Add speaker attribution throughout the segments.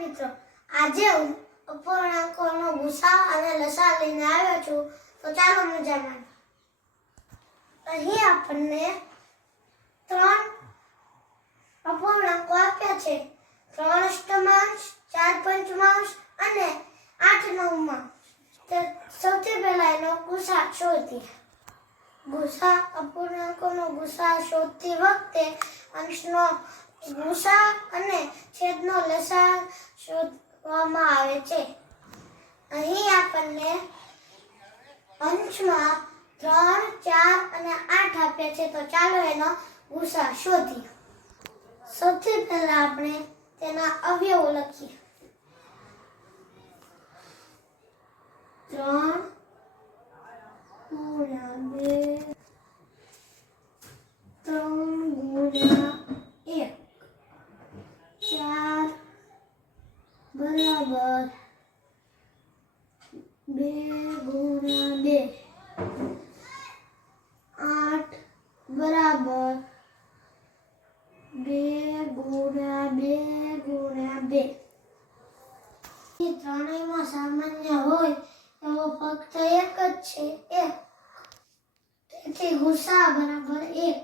Speaker 1: મિત્રો. આજે હું અપૂર્ણાંકોનો ગુસા અને લસા લઈને આવ્યો છું, તો ચાલો મજા માણીએ અહીં આપણને ત્રણ અપૂર્ણાંકો આપ્યા છે. ત્રણ અષ્ટમાંશ, ચાર પંચમાંશ અને આઠ નવમાંશ. સૌથી પહેલા એનો ગુસા શોધીએ. ગુસા અપૂર્ણાંકોનો ગુસા શોધતી વખતે અંશનો ગુસા અને છેદનો લસા શોધવામાં આવે છે. અહીં આપણને અંશમાં ત્રણ, ચાર અને આઠ આપ્યા છે. તો ચાલો એનો ગુસા શોધીએ. સૌથી પહેલા આપણે તેના અવયવો લખીએ. ત્રણ ગુણ્યા બે ત્રણ ગુણ્યા એક ચાર બરાબર બે ગુણ્યા બે આઠ બરાબર બે ગુણ્યા બે ગુણ્યા બે એ ત્રણેયમાં સામાન્ય હોય એવો ફક્ત એક જ છે એક. તેથી ગુસા બરાબર એક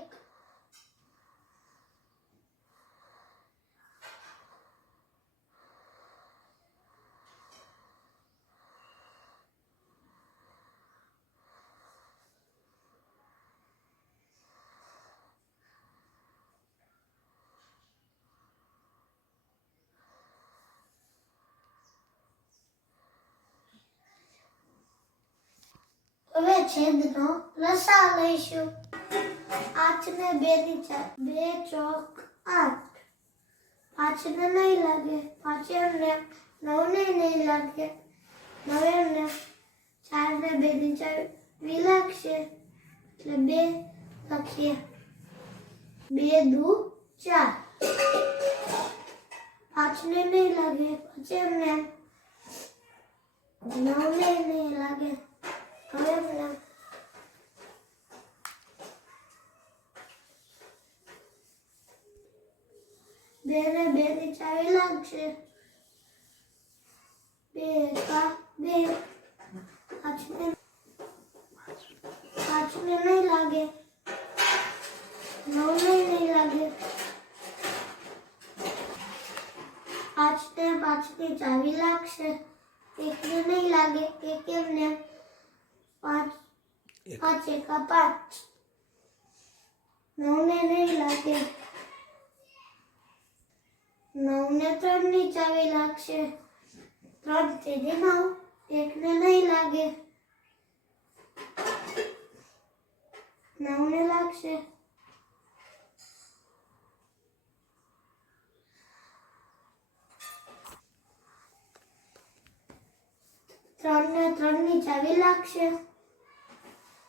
Speaker 1: હવે છેદનો લસા લઈશું. આઠ ને બે ની ચાર બે ચોક આઠ પાંચ ને નહીં લાગે પાંચ ને નવ ને નહીં લાગે. નવ ને ચાર ને બે ની ચાર વી લાગશે. એટલે બે લખીએ. બે દુ ચાર. પાંચ ને નહીં લાગે પાંચ ને નવ ને નહીં લાગે હવે એમને બે ને બે ની ચાવી લાગશે બે એકા બે પાંચ ને પાંચ ને નહીં લાગે નવ ને નહીં લાગે પાંચ ને પાંચની ચાવી લાગશે એક ને નહીં લાગે એક એમને પાંચ પાંચ એકા પાંચ નવ ને નહીં લાગે નવ ત્રણની ત્રણ ચાવી લાગશે. ત્રણ તેજી નવ એકને નહીં લાગે. નવને લાગશે. ત્રણ ત્રણની ની ચાવી લાગશે.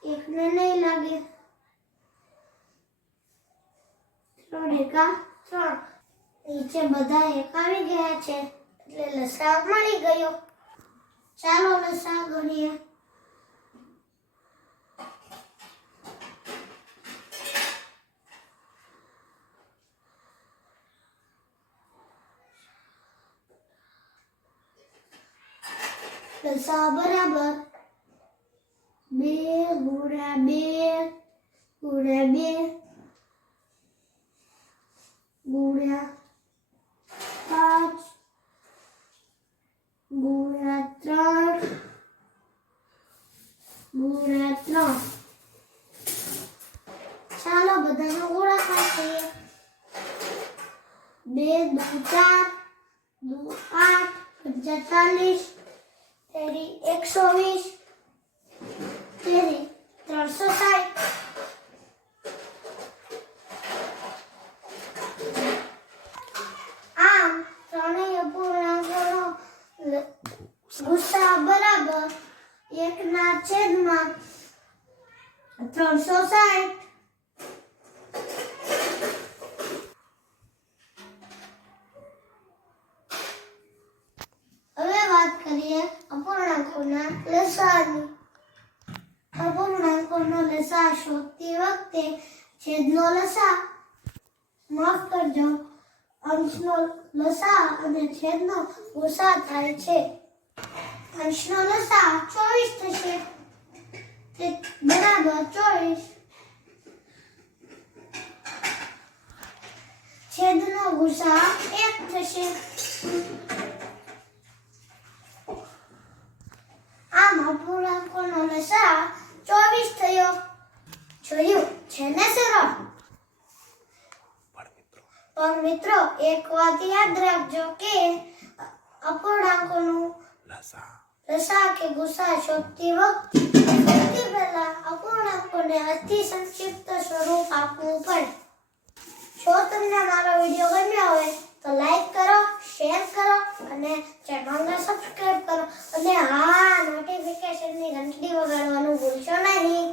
Speaker 1: એક ને નહીં લાગે. ત્રણ એકા ત્રણ. નીચે બધા એક આવી ગયા છે. એટલે લસાવ મળી ગયો. ચાલો લસા ગણીએ. લસા બરાબર. બે ગુણ્યા બે ગુણ્યા બે, ગુણ્યા પાંચ ગુણ્યા ત્રણ ગુણ્યા ત્રણ ચાલો બધાનો ગુણાકાર કરીએ બે, દુ, ચાર, દુ, આઠ પંચા તેરી એકસો વીસ, તેરી ત્રણસો સાઠ આમ ત્રણેય અપૂર્ણાંકોનો લ- ગુસા બરાબર એકના છેદમાં ત્રણસો સાઠ હવે વાત કરીએ અપૂર્ણાંકોના લસાની. અપૂર્ણાંકોનો લસા શોધતી વખતે છેદનો લસા. માફ કરજો, અંશનો લસા અને છેદનો ગુસા થાય છે. અંશનો લસા ચોવીસ થશે. બરાબર ચોવીસ છેદનો ગુસા એક થશે આમ અપૂર્ણાંકોનો લસા ચોવીસ થયો જોયું છે ને સરળ પણ મિત્રો એક વાત યાદ રાખજો કે અપૂર્ણાંકોનું લસા. કે ગુસા શોધતી વખતે પહેલા અપૂર્ણાંકોને અતિ સંક્ષિપ્ત સ્વરૂપ આપવું પડે. જો તમને મારો વીડિયો ગમ્યો હોય, તો લાઈક કરો, શેર કરો અને ચેનલને સબસ્ક્રાઇબ કરો. અને હા નોટિફિકેશનની ઘંટડી વગાડવાનું ભૂલશો નહીં.